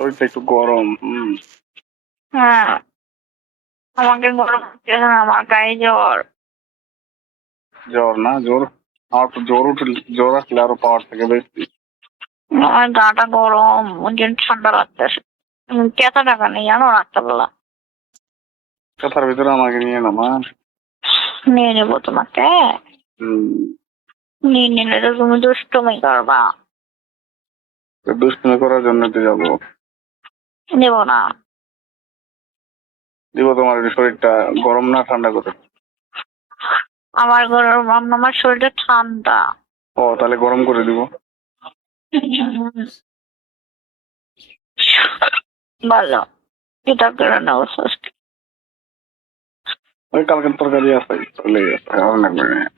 শরীরটা একটু গরম হুম। হ্যাঁ। আমাকে গরম হচ্ছে না আমার গায়ে জ্বর। জ্বর না জ্বর? আমার তো জ্বর উঠলে জ্বর আসলে আরও পাওয়ার থেকে বেশি। আমার গাটা গরম ওই জন্য ঠান্ডা লাগতেছে কত টাকা নেই জানো রাত্রেবেলা। কথার ভিতরে আমাকে নিয়ে না মা। নিয়ে নেব তোমাকে। নিয়ে নিলে তো তুমি দুষ্টুমি করবা। তো দুষ্টুমি করার জন্য তো যাব। নেব না। দিব তোমার শরীরটা গরম না ঠান্ডা করে? আমার গরম আমার শরীরটা ঠান্ডা। ও তাহলে গরম করে দিব। ভালো। এটা করে নেব ষষ্ঠী ওই কালকের তরকারি আছে চলে গেছে আর লাগবে না।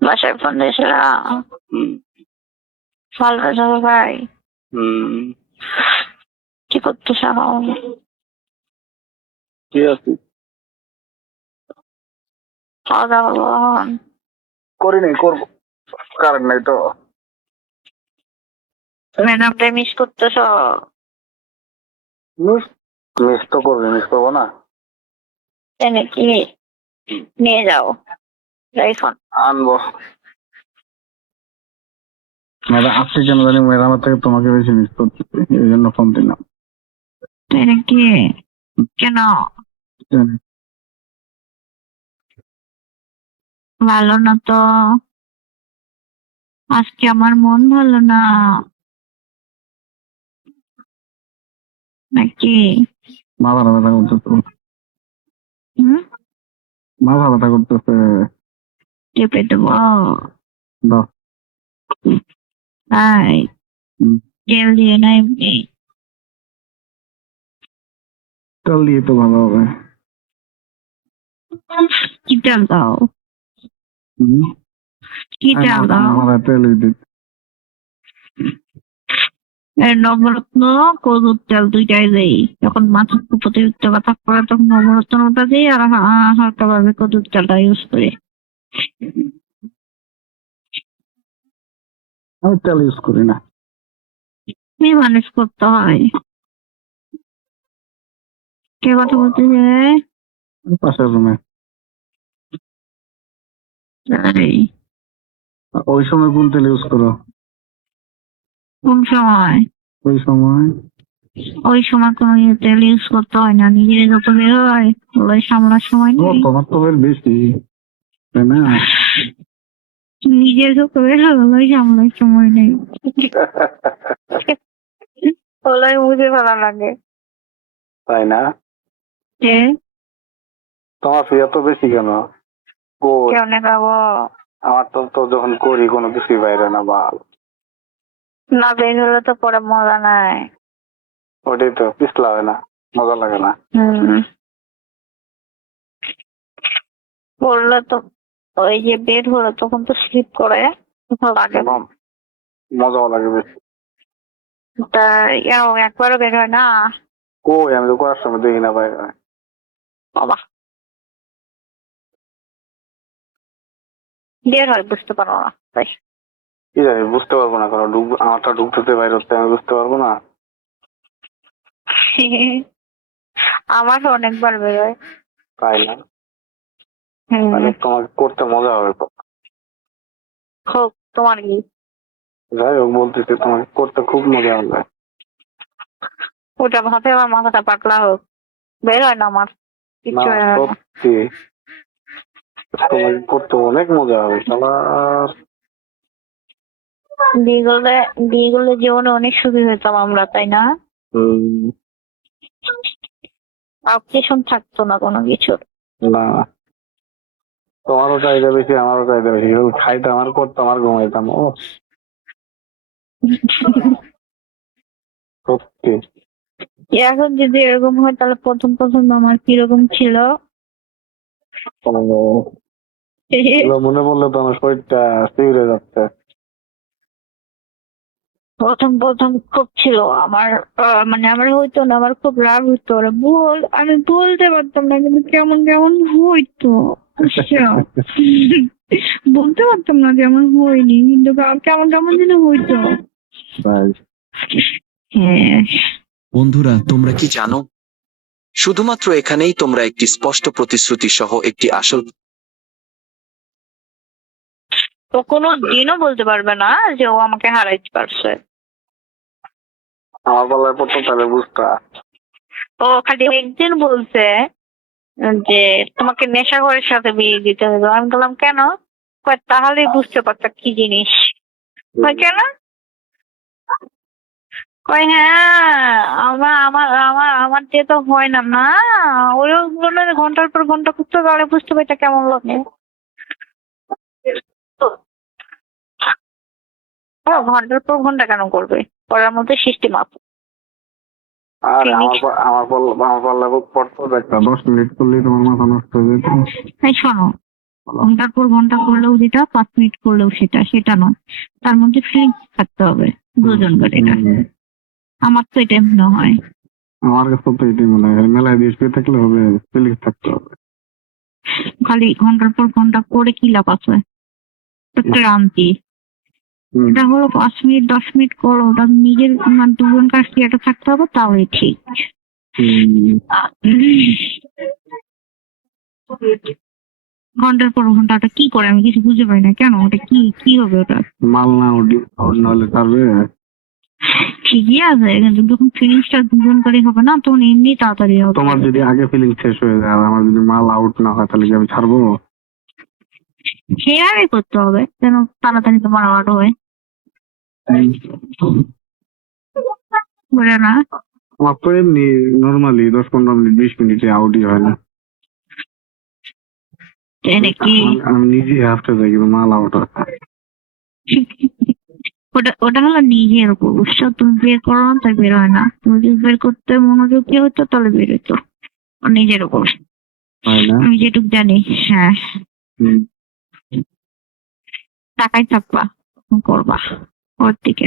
বাসায় ফোন দিয়েছিলাম হুম। ভালো যাব ভাই হুম। করতেছ এখন কি আছে খাওয়া দাওয়া করি নাই করব কারেন্ট নাই তো ম্যাডামটা মিস করতেছ মিস মিস তো করবি মিস করব না এনে কি নিয়ে যাও আইফোন আনব ম্যাডাম আপনি কেন জানি ম্যাডাম থেকে তোমাকে বেশি মিস করতেছি এই জন্য ফোন দিলাম এনে কি কেন? ভালো না তো? আজকে আমার মন ভালো না। নাকি? মাথা ব্যথা করতেছে। হুম? মাথা ব্যথা করতেছে। চেপে দেবো। তাই। তেল দিয়ে না এমনি। তেল দিয়ে তো ভালো হবে। দাও? আমার দিই নবরত্ন কদুর তেল দুইটাই দেই। যখন মাথা কুপতে উঠতে ব্যথা করে তখন দিই আর হালকা ভাবে কদুর তেলটা ইউজ করি। আমি তেল ইউজ করি না। মানুষ করতে হয়? কে কথা বলতেছে পাশের রুমে ওই সময় কোন তেল ইউজ করো। কোন সময়? ওই সময়। ওই সময় কোনো তেল ইউজ করতে হয় না নিজের যত বের হয় ওগুলোই সামলার সময় নেই। তোমার তো বের বেশি তাই না? নিজের যত বের হয় ওগুলোই সামলার সময় নেই। ওগুলোই বুঝে ভালো লাগে। তাই না? তোমার ফি এত বেশি কেন? কেমনে খাব আমার তো তো যখন করি কোনো কিছুই বাইরে না বা না বের হলে তো পরে মজা নাই। ওটাই তো পিছলা হয় না মজা লাগে না। বললে তো ওই যে বের হলো তখন তো স্লিপ করে লাগে মজাও লাগে বেশি। তা একবারও বের হয় না? কই আমি তো করার সময় দেখি না বাইরে। বাবা বের হয় বুঝতে পারো না তাই। কি জানি বুঝতে পারব না কারণ ঢুক আমারটা ঢুকতেছে বাইরে হচ্ছে আমি বুঝতে পারব না। আমার অনেকবার বের হয়। তাই না। তাহলে তোমাকে করতে মজা হবে। হোক তোমার কি? যাই হোক বলতেছি তোমাকে করতে খুব মজা হবে। ওটা ভাবে আমার মাথাটা পাতলা হোক। বের হয় না আমার। না কিচ্ছু না সত্যি। তোমাকে করতে অনেক মজা হবে শালার বিয়ে করলে বিয়ে করলে জীবনে অনেক সুখী হতাম আমরা তাই না? অবজেকশন থাকতো না কোনো কিছুর। না। তোমারও চাহিদা বেশি আমারও চাহিদা বেশি। খাইতাম আর করতাম আর ঘুমাইতাম ও। সত্যি। এখন যদি এরকম হয় তাহলে প্রথম প্রথম আমার কীরকম ছিল? মনে পড়লে তো আমার শরীরটা শিউরে যাচ্ছে। প্রথম প্রথম খুব ছিল আমার মানে আমার হইতো না আমার খুব রাগ হইতো ওরা বল আমি বলতে পারতাম না কিন্তু কেমন কেমন হইতো আচ্ছা। বলতে পারতাম না যে আমার হয়নি কিন্তু কেমন কেমন যেন হইতো। হ্যাঁ। বন্ধুরা তোমরা কি জানো? শুধুমাত্র এখানেই তোমরা একটি স্পষ্ট প্রতিশ্রুতি সহ একটি আসল ও কোনো দিনও বলতে পারবে না যে ও আমাকে হারাইতে পারছে। আমার পাল্লায় পড়তো তাহলে বুঝতা ও খালি একদিন বলছে যে তোমাকে নেশাখোরের সাথে বিয়ে দিতে হবে। আমি বললাম কেন? কয় তাহলেই বুঝতে পারতা কি জিনিস। কেন? কয় হ্যাঁ আমার আমার আমার আমার দিয়ে তো হয় না না ওই ওইগুলো ঘণ্টার পর ঘণ্টা করতে তাহলে বুঝতে পারতা কেমন লাগে। ও ঘণ্টার পর ঘণ্টা কেন করবে? করার মধ্যে সিস্টেম আছে আর আমার আমার পাল্লা আমার পাল্লায় পড়তো দেখতা দশ মিনিট করলেই তোমার মাথা নষ্ট হয়ে যেত। এই শোনো ঘণ্টার পর ঘণ্টা করলেও যেটা পাঁচ মিনিট করলেও সেটা সেটা নয়। তার মধ্যে ফিলিংস থাকতে হবে। দুজনকার এটা। হুম। আমার তো এটা মনে হয়। আমার কাছে তো এটাই মনে হয় মেলায় দিয়ে শুয়ে থাকলে হবে ফিলিংস থাকতে হবে। খালি ঘণ্টার পর ঘণ্টা করে কি লাভ আছে? তো ক্লান্তি। এটা হলো পাঁচ মিনিট দশ মিনিট করো ওটা নিজের মানে দুজনকার ক্রিয়াটা থাকতে হবে তাহলে ঠিক। হুম। ঘণ্টার পর ঘণ্টা ওটা কি করে? আমি কিছু বুঝতে পারি না কেন? ওটা কি কি হবে ওটা? মাল না নাহলে পারবে? ঠিকই আছে কিন্তু যখন ফিলিংসটা দুজন করে হবে না তখন এমনি তাড়াতাড়ি হবে। তোমার যদি আগে ফিলিং শেষ হয়ে যায় আর আমার যদি মাল আউট না হয় তাহলে কি আমি ছাড়বো? সেভাবে করতে হবে যেন তাড়াতাড়ি তোমার আওয়াজ হয়। বুঝে না? আমার তো এমনি নর্মালি দশ পনেরো মিনিট বিশ মিনিটে আউটই হয় না। আমি- নিজেই হাফতে যাই কিন্তু মাল আউট হয় ওটা ওটা হলো নিজের উপর। বুঝছ তুমি বের করো না তাই বের হয় না। তুমি যদি বের করতে মনোযোগী হতো তাহলে বের হতো নিজের উপর। আমি যেটুক জানি হ্যাঁ। টাকাই থাকবা করবা ওর দিকে।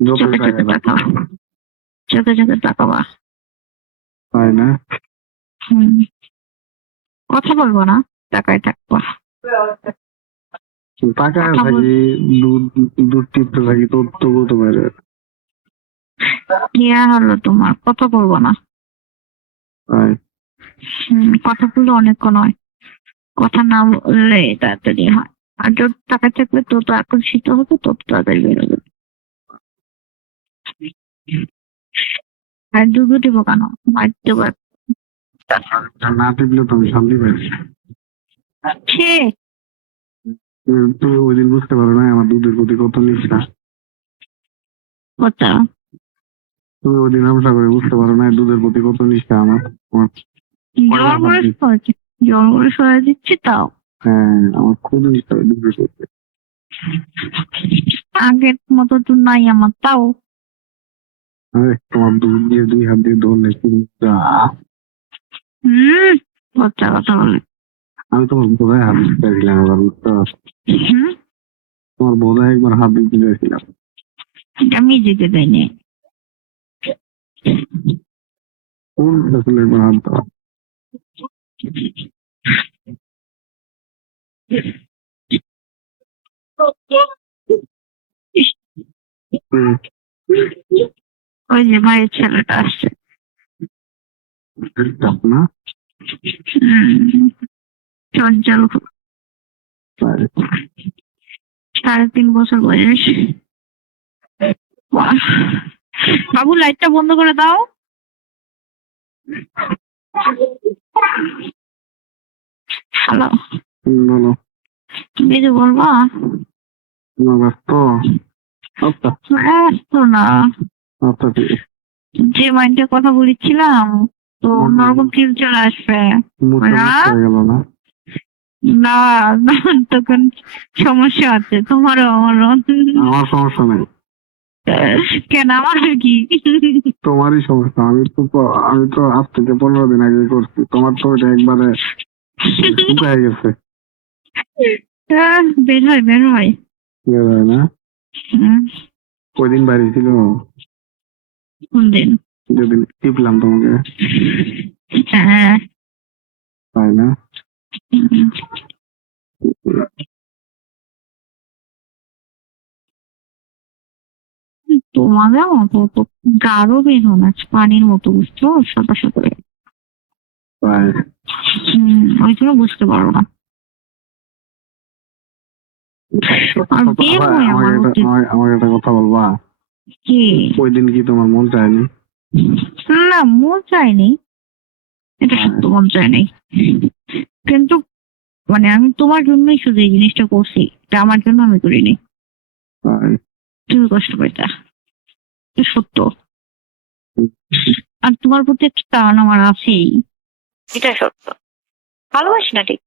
চোখে চোখে। তাকাবা চোখে চোখে তাকাবা। হয় না? হুম। কথা বলব না টাকায় থাকবা। টাকা কথা দুধ দুধ টিপতে থাকি তো তবু তো বাইরে ইয়া হলো তোমার কথা বলব না। কথা বললে অনেকক্ষণ হয়। কথা না বললে তাড়াতাড়ি হয়। আর যত টাকা থাকলে তত আকর্ষিত হবে তত তাড়াতাড়ি বেরোবে। আর দুধ দিব কেন? মার দেবো না টিপলে তো আমি শান্তি সে তুমি- তুমি ওই দিন বুঝতে পারো না আমার দুধের প্রতি কত নিষ্ঠা। তুমি ওই দিন ব্যবসা করে বুঝতে পারো না দুধের প্রতি কত নিষ্ঠা আমার জল করে সরাই দিচ্ছি তাও। হ্যাঁ আমার খুব নিষ্ঠা দুধের প্রতি। আগের মতো তো নাই আমার তাও। আরে তোমার দুধ দিয়ে দুই হাত দিয়ে ধরলে কি। হুম কথা বলে আমি তোমার বোধহয় হাত দিতে চাইছিলাম এবার বুঝতে পারছ? তোমার বোধহয় একবার হাত দিতে চাইছিলাম আমি যেতে দেয়নি কোন আসলে একবার হাত দেওয়া ওই যে ভাইয়ের ছেলেটা আসছে। না চঞ্চল সাড়ে তিন বছর বয়স। বাবু লাইটটা বন্ধ করে দাও। হ্যালো। বলো। কিছু বলবা? তোমার ব্যস্ত। আচ্ছা। ব্যস্ত না। আচ্ছা যে মাইন্ডের কথা বলেছিলাম তো অন্যরকম ফিল চলে আসবে। না? না না তখন সমস্যা আছে তোমারও আমারও। আমার সমস্যা নেই। কেন আমার কি? তোমারই সমস্যা আমি তো আমি তো আজ থেকে পনেরো দিন আগে করছি তোমার তো ওটা একবারে শুকায় গেছে। বের হয় বের হয়। বের হয় না? কয়দিন বাইরে ছিল? কোন দিন? যেদিন টিপলাম তোমাকে। হ্যাঁ। তাই না। তোমাদের মতো তো গাঢ় বের না পানির মতো বুঝছ সাদা সাদা ওই জন্য বুঝতে পারো না। হয় আমাকে একটা কথা বলবা? কি? ওই দিন কি তোমার মন চায়নি? না মন চায়নি। এটা সত্য মন চায়নি। কিন্তু মানে আমি তোমার জন্যই শুধু এই জিনিসটা করছি এটা আমার জন্য আমি করিনি। তুমি কষ্ট পাইতা। সত্য। আর তোমার প্রতি একটা টান আমার আছেই। এটা সত্য। ভালোবাসি না ঠিক?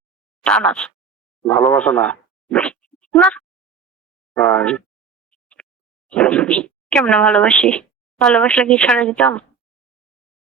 টান আছে। ভালোবাসা না। না। কেমন ভালোবাসি? ভালোবাসলে কি ছাড়া দিতাম?